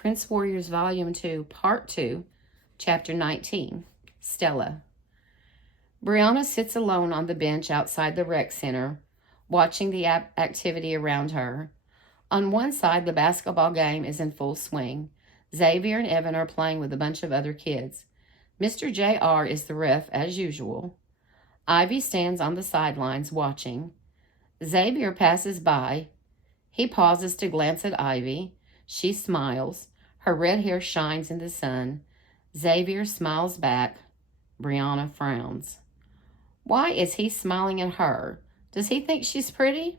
Prince Warriors Volume 2, Part 2, Chapter 19, Stella. Brianna sits alone on the bench outside the rec center, watching the activity around her. On one side, the basketball game is in full swing. Xavier and Evan are playing with a bunch of other kids. Mr. J.R. is the ref, as usual. Ivy stands on the sidelines watching. Xavier passes by. He pauses to glance at Ivy. She smiles. Her red hair shines in the sun. Xavier smiles back. Brianna frowns. Why is he smiling at her? Does he think she's pretty?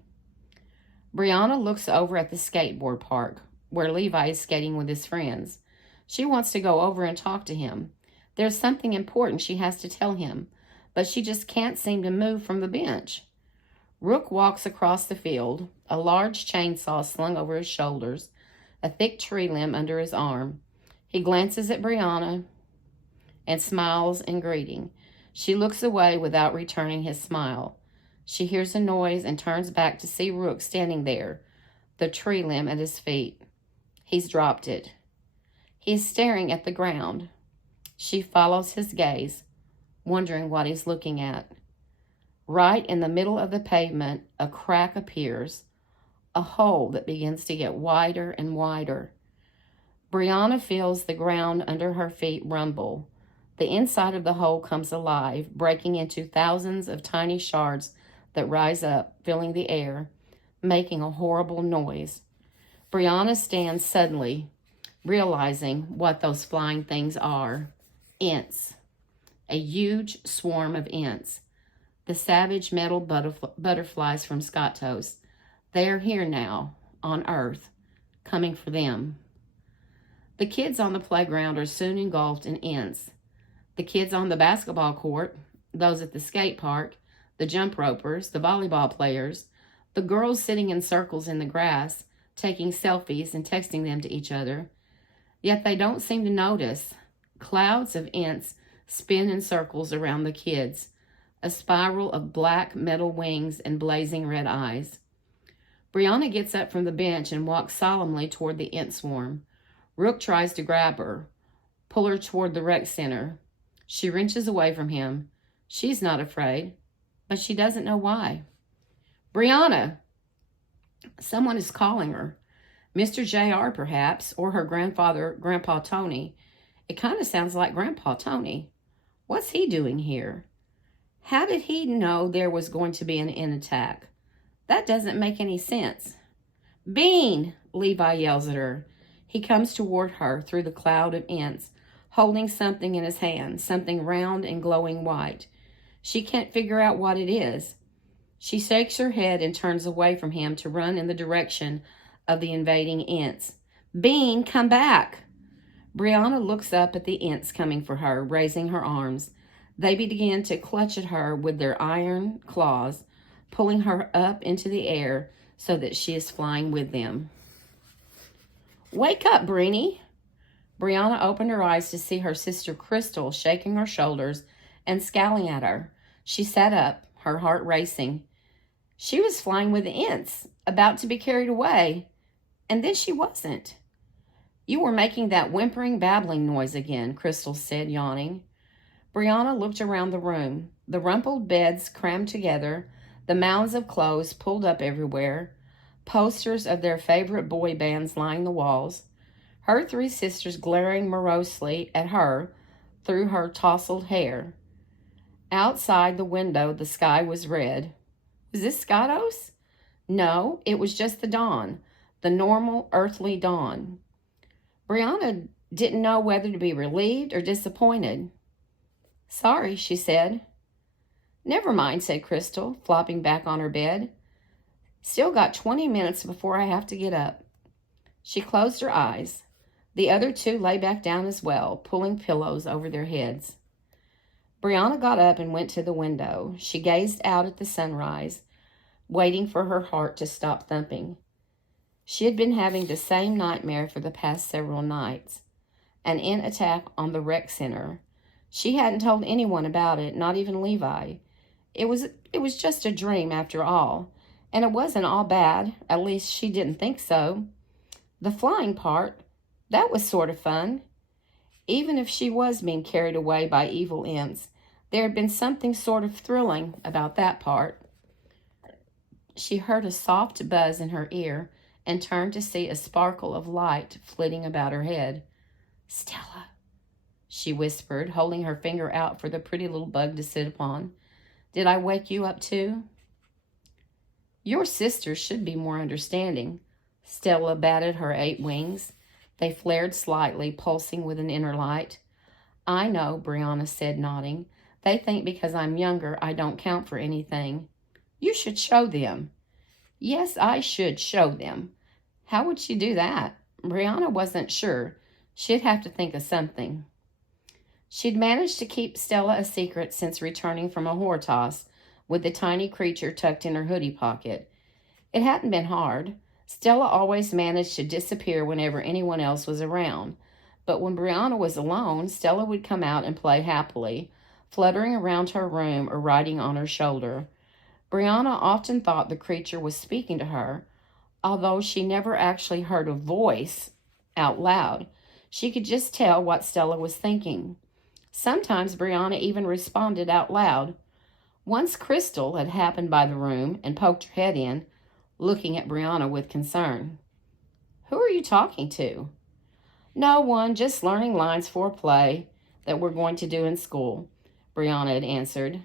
Brianna looks over at the skateboard park, where Levi is skating with his friends. She wants to go over and talk to him. There's something important she has to tell him, but she just can't seem to move from the bench. Rook walks across the field, a large chainsaw slung over his shoulders, a thick tree limb under his arm. He glances at Brianna and smiles in greeting. She looks away without returning his smile. She hears a noise and turns back to see Rook standing there, the tree limb at his feet. He's dropped it. He is staring at the ground. She follows his gaze, wondering what he's looking at. Right in the middle of the pavement, a crack appears, a hole that begins to get wider and wider. Brianna feels the ground under her feet rumble. The inside of the hole comes alive, breaking into thousands of tiny shards that rise up, filling the air, making a horrible noise. Brianna stands suddenly, realizing what those flying things are. Ents. A huge swarm of ents. The savage metal butterflies from Skatos. They are here now, on Earth, coming for them. The kids on the playground are soon engulfed in ents. The kids on the basketball court, those at the skate park, the jump ropers, the volleyball players, the girls sitting in circles in the grass, taking selfies and texting them to each other. Yet they don't seem to notice. Clouds of ents spin in circles around the kids, a spiral of black metal wings and blazing red eyes. Brianna gets up from the bench and walks solemnly toward the ent swarm. Rook tries to grab her, pull her toward the rec center. She wrenches away from him. She's not afraid, but she doesn't know why. Brianna! Someone is calling her. Mr. J.R. perhaps, or her grandfather, Grandpa Tony. It kind of sounds like Grandpa Tony. What's he doing here? How did he know there was going to be an ent attack? That doesn't make any sense. Bean! Levi yells at her. He comes toward her through the cloud of ents, holding something in his hand, something round and glowing white. She can't figure out what it is. She shakes her head and turns away from him to run in the direction of the invading ents. Bean, come back! Brianna looks up at the ents coming for her, raising her arms. They begin to clutch at her with their iron claws, pulling her up into the air so that she is flying with them. Wake up, Breenie! Brianna opened her eyes to see her sister Crystal shaking her shoulders and scowling at her. She sat up, her heart racing. She was flying with the ents, about to be carried away, and then she wasn't. You were making that whimpering, babbling noise again, Crystal said, yawning. Brianna looked around the room. The rumpled beds crammed together, the mounds of clothes pulled up everywhere, posters of their favorite boy bands lining the walls, her three sisters glaring morosely at her through her tousled hair. Outside the window, the sky was red. Was this Skatos? No, it was just the dawn, the normal earthly dawn. Brianna didn't know whether to be relieved or disappointed. Sorry, she said. Never mind, said Crystal, flopping back on her bed. Still got 20 minutes before I have to get up. She closed her eyes. The other two lay back down as well, pulling pillows over their heads. Brianna got up and went to the window. She gazed out at the sunrise, waiting for her heart to stop thumping. She had been having the same nightmare for the past several nights. An ent attack on the rec center. She hadn't told anyone about it, not even Levi. It was just a dream after all, and it wasn't all bad. At least she didn't think so. The flying part, That was sort of fun. Even if she was being carried away by evil imps, there had been something sort of thrilling about that part. She heard a soft buzz in her ear and turned to see a sparkle of light flitting about her head. "Stella," she whispered, holding her finger out for the pretty little bug to sit upon. "Did I wake you up too?" "Your sister should be more understanding." Stella batted her 8 wings. They flared slightly, pulsing with an inner light. "I know," Brianna said, nodding. "They think because I'm younger, I don't count for anything." "You should show them." "Yes, I should show them." How would she do that? Brianna wasn't sure. She'd have to think of something. She'd managed to keep Stella a secret since returning from a horse toss with the tiny creature tucked in her hoodie pocket. It hadn't been hard. Stella always managed to disappear whenever anyone else was around. But when Brianna was alone, Stella would come out and play happily, fluttering around her room or riding on her shoulder. Brianna often thought the creature was speaking to her, although she never actually heard a voice out loud. She could just tell what Stella was thinking. Sometimes Brianna even responded out loud. Once Crystal had happened by the room and poked her head in, looking at Brianna with concern. "Who are you talking to?" "No one, just learning lines for a play that we're going to do in school," Brianna had answered.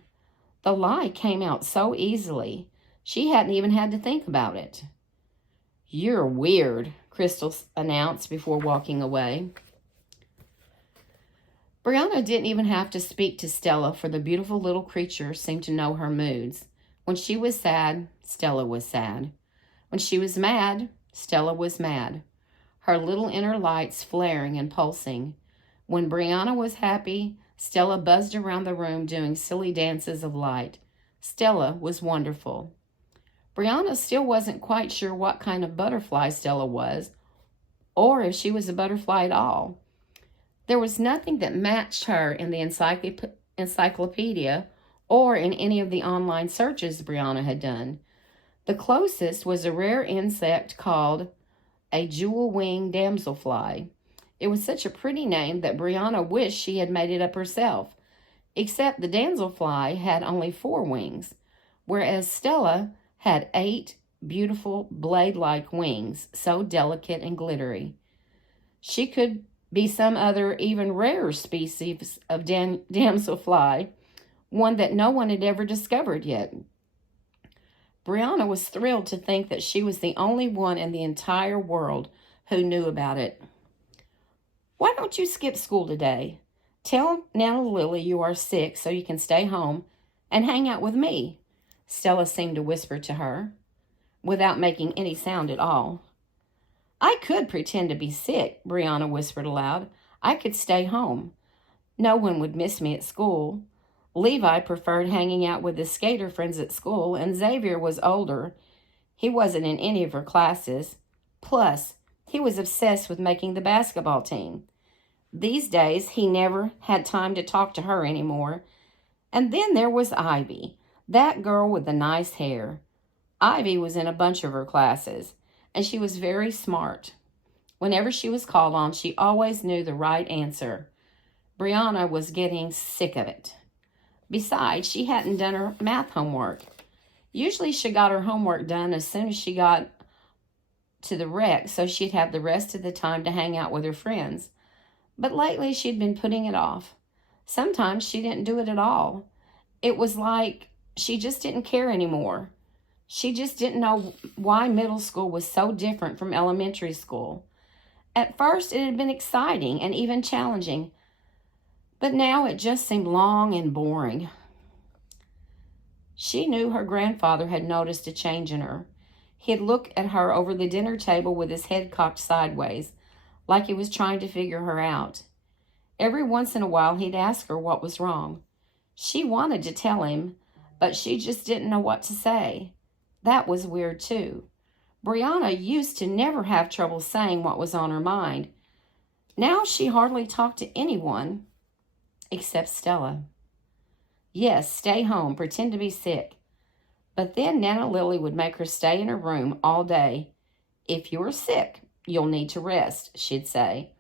The lie came out so easily. She hadn't even had to think about it. "You're weird," Crystal announced before walking away. Brianna didn't even have to speak to Stella, for the beautiful little creature seemed to know her moods. When she was sad, Stella was sad. When she was mad, Stella was mad, her little inner lights flaring and pulsing. When Brianna was happy, Stella buzzed around the room doing silly dances of light. Stella was wonderful. Brianna still wasn't quite sure what kind of butterfly Stella was, or if she was a butterfly at all. There was nothing that matched her in the encyclopedia or in any of the online searches Brianna had done. The closest was a rare insect called a jewel-winged damselfly. It was such a pretty name that Brianna wished she had made it up herself, except the damselfly had only 4 wings, whereas Stella had 8 beautiful blade-like wings, so delicate and glittery. She could be some other even rarer species of damselfly, one that no one had ever discovered yet. Brianna was thrilled to think that she was the only one in the entire world who knew about it. "Why don't you skip school today? Tell Nana Lily you are sick so you can stay home and hang out with me," Stella seemed to whisper to her, without making any sound at all. "I could pretend to be sick," Brianna whispered aloud. "I could stay home. No one would miss me at school. Levi preferred hanging out with his skater friends at school, and Xavier was older. He wasn't in any of her classes. Plus, he was obsessed with making the basketball team. These days, he never had time to talk to her anymore. And then there was Ivy, that girl with the nice hair. Ivy was in a bunch of her classes, and she was very smart. Whenever she was called on, she always knew the right answer. Brianna was getting sick of it. Besides, she hadn't done her math homework. Usually she got her homework done as soon as she got to the rec, so she'd have the rest of the time to hang out with her friends. But lately she'd been putting it off. Sometimes she didn't do it at all. It was like she just didn't care anymore. She just didn't know why middle school was so different from elementary school. At first, it had been exciting and even challenging, but now it just seemed long and boring. She knew her grandfather had noticed a change in her. He'd look at her over the dinner table with his head cocked sideways, like he was trying to figure her out. Every once in a while, he'd ask her what was wrong. She wanted to tell him, but she just didn't know what to say. That was weird, too. Brianna used to never have trouble saying what was on her mind. Now she hardly talked to anyone except Stella. Yes, stay home, pretend to be sick. But then Nana Lily would make her stay in her room all day. "If you're sick, you'll need to rest," she'd say.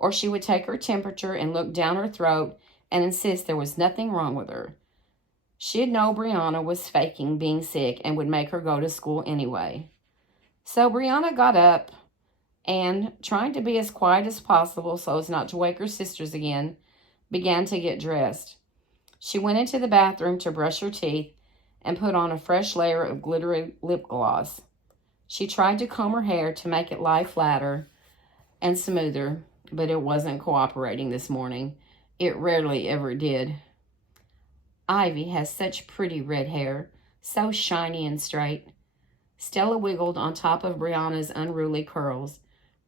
or she would take her temperature and look down her throat and insist there was nothing wrong with her. She'd know Brianna was faking being sick and would make her go to school anyway. So Brianna got up and, trying to be as quiet as possible so as not to wake her sisters again, began to get dressed. She went into the bathroom to brush her teeth and put on a fresh layer of glittery lip gloss. She tried to comb her hair to make it lie flatter and smoother, but it wasn't cooperating this morning. It rarely ever did. Ivy has such pretty red hair, so shiny and straight. Stella wiggled on top of Brianna's unruly curls.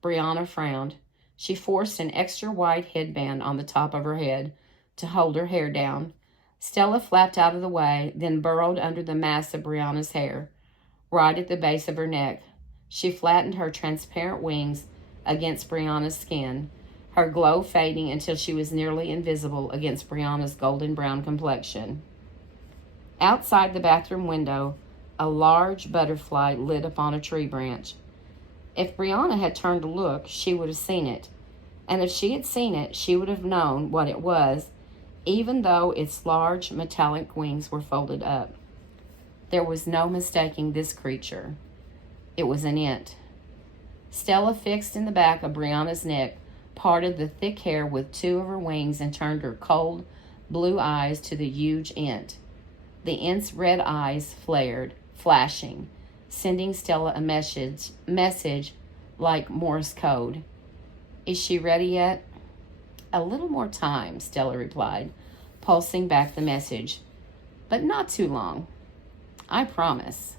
Brianna frowned. She forced an extra wide headband on the top of her head to hold her hair down. Stella flapped out of the way, then burrowed under the mass of Brianna's hair, right at the base of her neck. She flattened her transparent wings against Brianna's skin, her glow fading until she was nearly invisible against Brianna's golden brown complexion. Outside the bathroom window, a large butterfly lit upon a tree branch. If Brianna had turned to look, she would have seen it. And if she had seen it, she would have known what it was, even though its large metallic wings were folded up. There was no mistaking this creature. It was an ant. Stella, fixed in the back of Brianna's neck, parted the thick hair with two of her wings and turned her cold blue eyes to the huge ant. The ant's red eyes flared, flashing, sending Stella a message like Morse code. Is she ready yet? A little more time, Stella replied, pulsing back the message. But not too long. I promise.